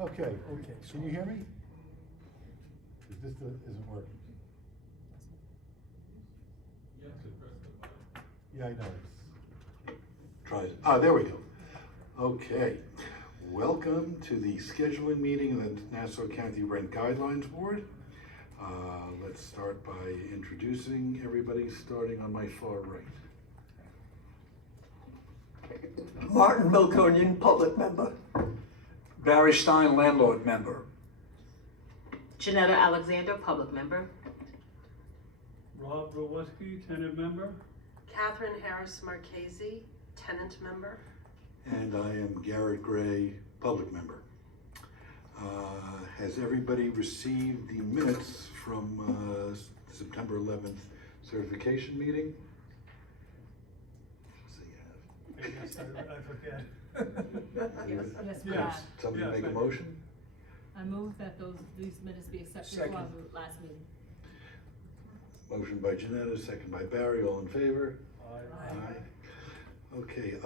Okay, can you hear me? This isn't working. Yeah, I know. Try it. There we go. Okay. Welcome to the scheduling meeting of the Nassau County Rent Guidelines Board. Let's start by introducing everybody, starting on my far right. Martin Milconian, public member. Barry Stein, landlord member. Janetta Alexander, public member. Rob Roweski, tenant member. Catherine Harris Marchese, tenant member. And I am Garrett Gray, public member. Has everybody received the minutes from September 11th certification meeting? Yes, I forget. Yes, we Yes. have. Somebody Yes, make a I- motion? I move that these minutes be accepted Second. from the last meeting. Motion by Janetta, second by Barry, all in favor? Aye. Okay,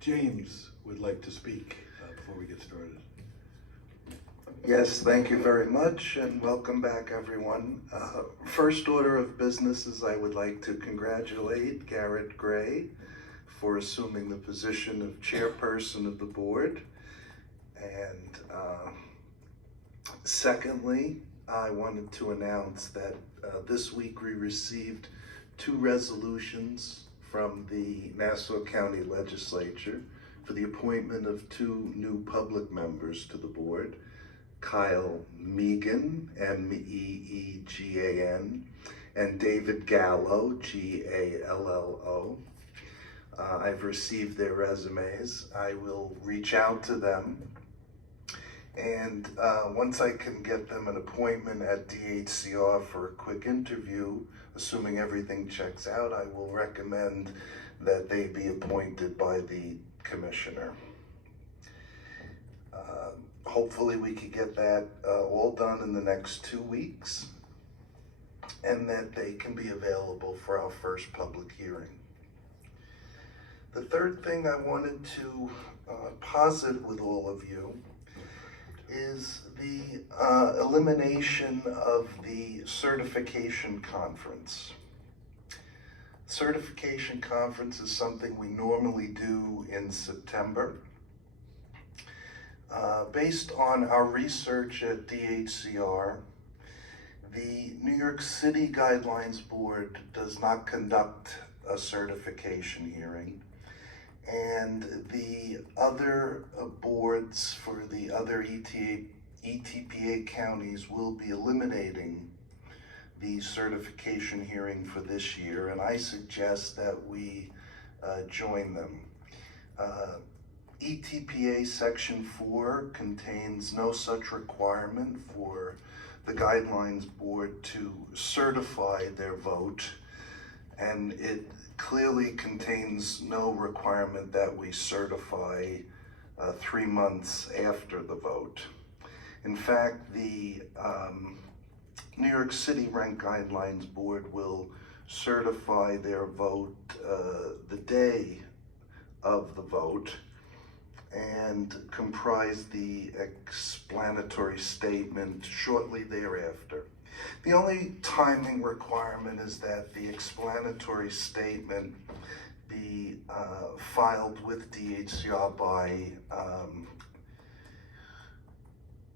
James would like to speak before we get started. Yes, thank you very much and welcome back, everyone. First order of business is I would like to congratulate Garrett Gray for assuming the position of chairperson of the board. And secondly, I wanted to announce that this week we received 2 resolutions from the Nassau County Legislature for the appointment of 2 new public members to the board. Kyle Meegan, M-E-E-G-A-N, and David Gallo, G-A-L-L-O. I've received their resumes. I will reach out to them, and once I can get them an appointment at DHCR for a quick interview, assuming everything checks out, I will recommend that they be appointed by the commissioner. Hopefully we could get that all done in the next 2 weeks, and that they can be available for our first public hearing. The third thing I wanted to posit with all of you is the elimination of the certification conference. Certification conference is something we normally do in September. Based on our research at DHCR, the New York City Guidelines Board does not conduct a certification hearing, and the other boards for the other ETPA counties will be eliminating the certification hearing for this year, and I suggest that we join them. ETPA Section 4 contains no such requirement for the Guidelines Board to certify their vote, and it clearly contains no requirement that we certify 3 months after the vote. In fact, the New York City Rent Guidelines Board will certify their vote the day of the vote and comprise the explanatory statement shortly thereafter. The only timing requirement is that the explanatory statement be filed with DHCR by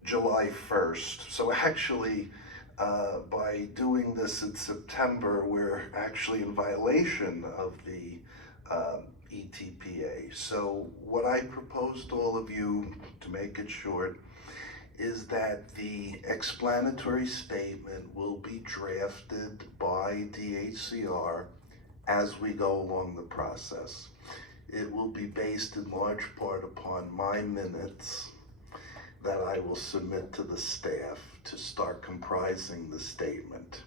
July 1st. So actually, by doing this in September, we're actually in violation of the ETPA. So what I propose to all of you, to make it short, is that the explanatory statement will be drafted by DHCR as we go along the process. It will be based in large part upon my minutes that I will submit to the staff to start comprising the statement.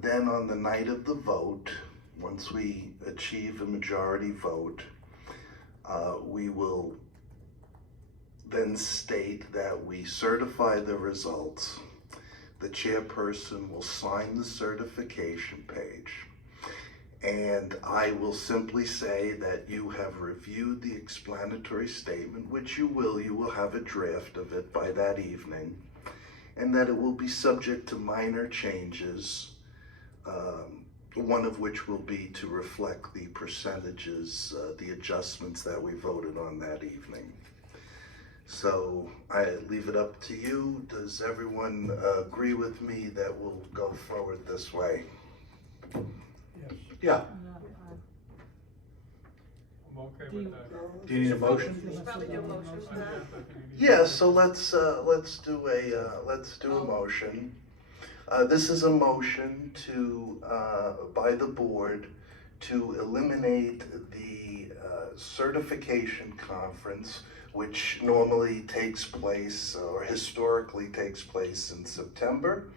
Then on the night of the vote, once we achieve a majority vote, we will then state that we certify the results. The chairperson will sign the certification page, And I will simply say that you have reviewed the explanatory statement, which you will have a draft of it by that evening, and that it will be subject to minor changes, one of which will be to reflect the percentages, the adjustments that we voted on that evening. So I leave it up to you. Does everyone agree with me that we'll go forward this way? Yes, Yeah, I'm okay Do you- with that. do you need a motion? We should probably do a motion for that. Yeah, so let's do a motion. This is a motion to, by the board, to eliminate the certification conference, which normally takes place, or historically takes place in September,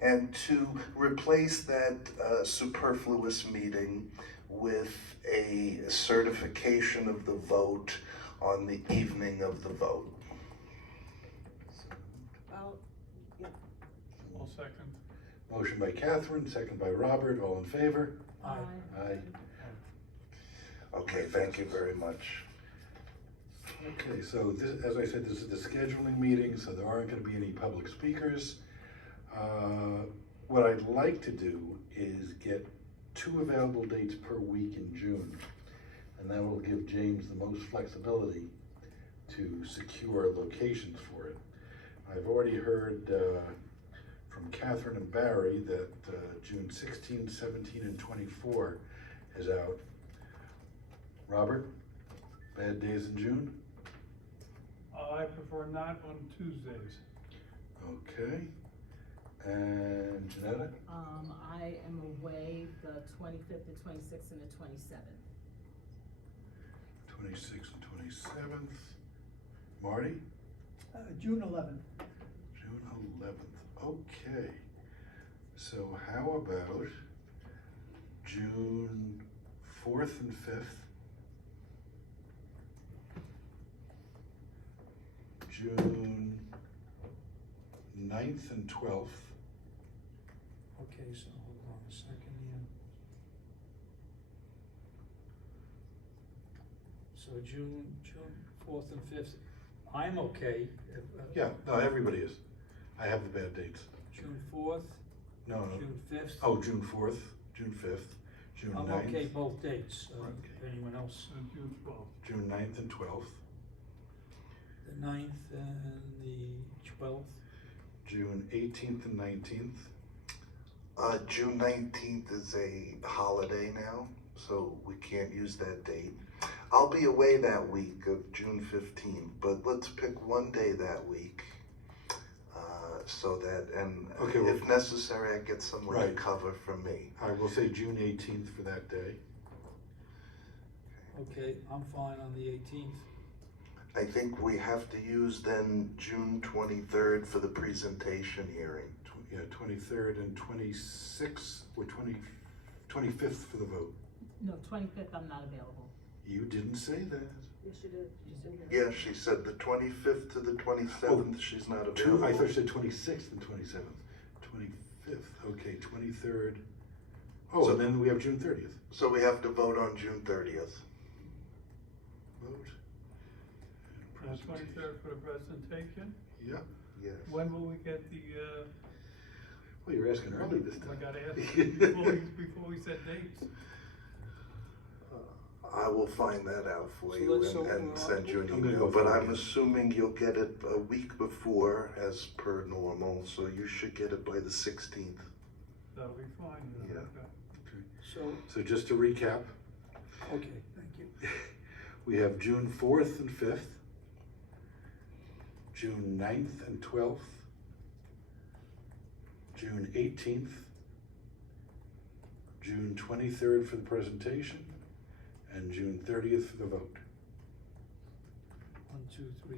and to replace that superfluous meeting with a certification of the vote on the evening of the vote. I'll second. Motion by Catherine, second by Robert, all in favor? Aye. Aye. Okay, thank you very much. Okay, so this, as I said, this is the scheduling meeting, so there aren't gonna be any public speakers. What I'd like to do is get 2 available dates per week in June, and that will give James the most flexibility to secure locations for it. I've already heard from Catherine and Barry that June 16, 17, and 24 is out. Robert, bad days in June? I prefer not on Tuesdays. Okay. And Janetta? I am away the 25th, the 26th, and the 27th. 26th and 27th. Marty? June 11th. June 11th. Okay. So how about June 4th and 5th? June 9th and 12th. Okay, so hold on a second here. So June 4th and 5th, I'm okay. Yeah, no, everybody is. I have the bad dates. June 4th, No, no. June 5th. Oh, June 4th, June 5th, June 9th. I'm okay both dates. Okay. If anyone else, June 12th. June 9th and 12th. the 9th and the 12th. June 18th and 19th. June 19th is a holiday now, so we can't use that date. I'll be away that week of June 15th, but let's pick one day that week. So that, and Okay, if well- necessary, I get someone to Right. cover for me. I will say June 18th for that day. Okay, I'm fine on the 18th. I think we have to use then June 23rd for the presentation hearing. Yeah, 23rd and 26th, or 25th for the vote. No, 25th, I'm not available. You didn't say that. Yes, you did. Just didn't hear. Yeah, she said the 25th to the 27th, she's not available. I thought you said 26th and 27th. 25th, okay, 23rd. Oh, So- and then we have June 30th. So we have to vote on June 30th. Vote. And 23rd for the presentation. Yeah, Yes. When will we get the, well, you're asking early this I time. gotta ask before we set dates. I will find that out for So you let's hope and we're send you an I'm gonna email, go but for I'm it. assuming you'll get it a week before as per normal, so you should get it by the 16th. That'll be fine. Yeah. Okay. So just to recap, Okay, thank you. we have June 4th and 5th, June 9th and 12th, June 18th, June 23rd for the presentation, and June 30th for the vote. 1, 2, 3,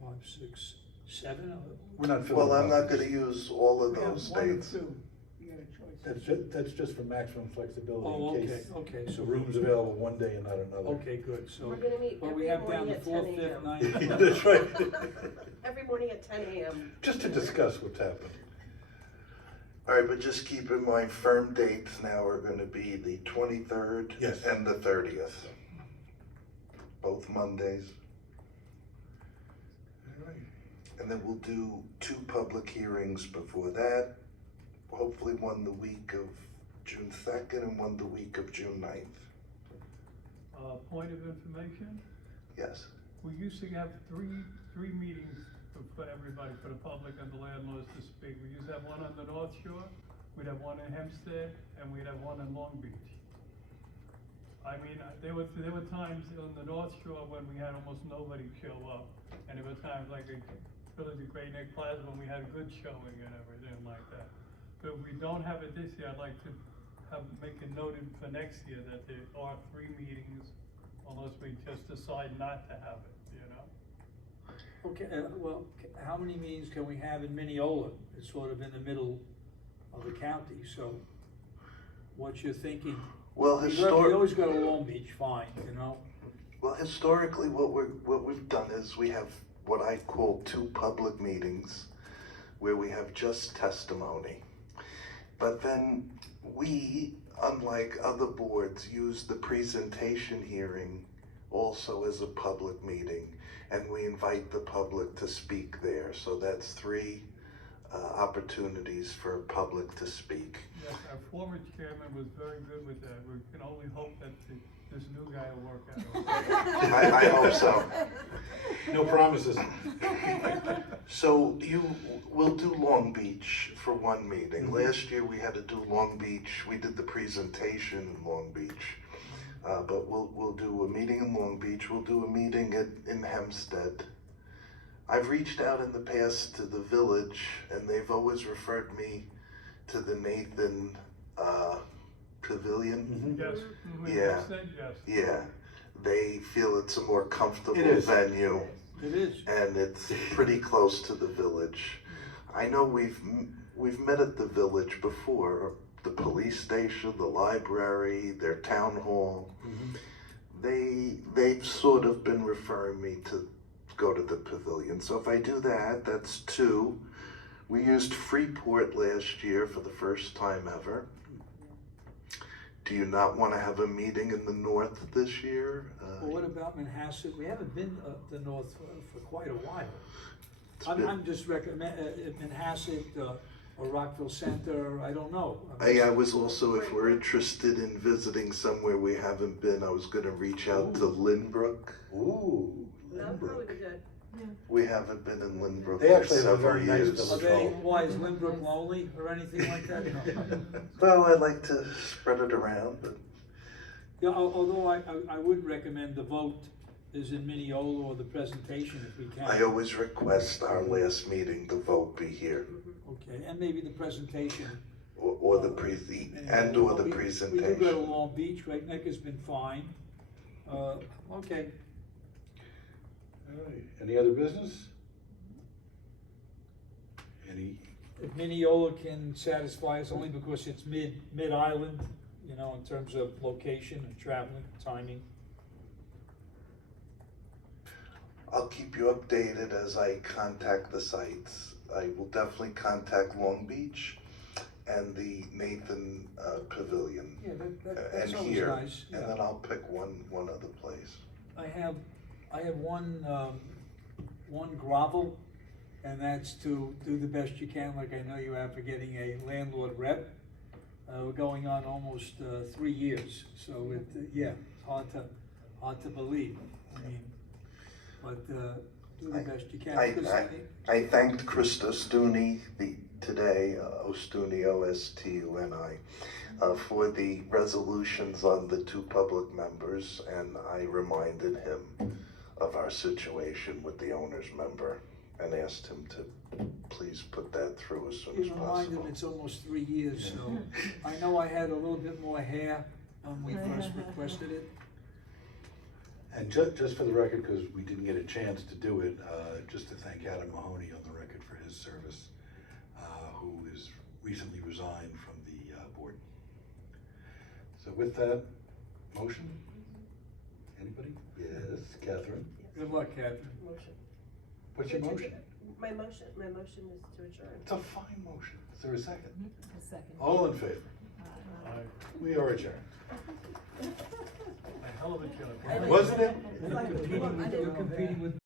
4, 5, 6, 7. We're not filling. Well, I'm not copies. gonna use all of We have those one or dates. two. You got a choice. That's just for maximum flexibility Oh, in okay, case okay, the so room's available one day and not another. Okay, good, so. We're gonna meet Well, we every have down morning the at 4th, 10 5th, a.m. 9th. Yeah, that's right. Every morning at 10 a.m. Just to discuss what's happened. All right, but just keep in mind, firm dates now are gonna be the 23rd Yes. and the 30th. Both Mondays. All right. And then we'll do 2 public hearings before that. Hopefully one the week of June 2nd and one the week of June 9th. Point of information, Yes. we used to have three meetings for everybody, for the public and the landlords to speak. We used to have one on the North Shore, we'd have one in Hempstead, and we'd have one in Long Beach. I mean, there were times on the North Shore when we had almost nobody show up, and there were times like at Village of Great Neck Plaza when we had a good showing and everything like that. But if we don't have it this year, I'd like to make a note for next year that there are 3 meetings, unless we just decide not to have it, you know? Okay, well, how many meetings can we have in Mineola? It's sort of in the middle of the county, so what's your thinking? Well, We always go to Long Beach, fine, you know? Well, historically, what we've done is we have what I call 2 public meetings where we have just testimony. But then we, unlike other boards, use the presentation hearing also as a public meeting, and we invite the public to speak there. So that's 3 opportunities for public to speak. Yes, our former chairman was very good with that. We can only hope that this new guy will work out. I hope so. No promises. So we'll do Long Beach for 1 meeting. Last year we had to do Long Beach. We did the presentation in Long Beach. But we'll do a meeting in Long Beach. We'll do a meeting in Hempstead. I've reached out in the past to the village, and they've always referred me to the Nathan Pavilion. Yes, we Yeah. said yes. Yeah, they feel it's a more comfortable It is. venue, It is. and it's pretty close to the village. I know we've met at the village before, the police station, the library, their town hall. They've sort of been referring me to go to the pavilion. So if I do that, that's 2. We used Freeport last year for the first time ever. Do you not want to have a meeting in the north this year? Well, what about Manhasset? We haven't been up the north for quite a while. It's been- I'm just recommend, Manhasset, or Rockville Center, I don't know. I was also, if we're interested in visiting somewhere we haven't been, I was gonna reach out to Lynbrook. Ooh, That would Lindbergh. be good. We haven't been in Lynbrook They in actually have a several very nice years. Are village. they, why, is Lynbrook lonely or anything like that? No. Well, I like to spread it around, but Yeah, although I would recommend the vote is in Mineola or the presentation if we can. I always request our last meeting, the vote be here, Okay, and maybe the presentation. or the or the We do go to presentation. Long Beach, Great Neck has been fine. Okay, All right, any other business? Any, if Mineola can satisfy us only because it's mid-island, you know, in terms of location and traveling, timing. I'll keep you updated as I contact the sites. I will definitely contact Long Beach and the Nathan Pavilion. Yeah, that's And always here, nice, and yeah. then I'll pick one other place. I have one grovel, and that's to do the best you can, like I know you have for getting a landlord rep. We're going on almost 3 years, so yeah, it's hard to believe. I mean, but do the best you can. because I thanked Krista Stuni today, Ostuni, O-S-T-U-N-I, for the resolutions on the 2 public members, and I reminded him of our situation with the owner's member and asked him to please put that through as soon as You remind them possible. it's almost 3 years, so I know I had a little bit more hair when we first requested it. and just for the record, because we didn't get a chance to do it, just to thank Adam Mahoney on the record for his service, who is recently resigned from the board. So with that, motion? Anybody? Yes, Catherine. Good luck, Catherine. Motion. What's your motion? My motion is to adjourn. It's a fine motion. Is there a second? A second. All in favor? We are adjourned. A hell of a job. Wasn't it? It's like- Competing with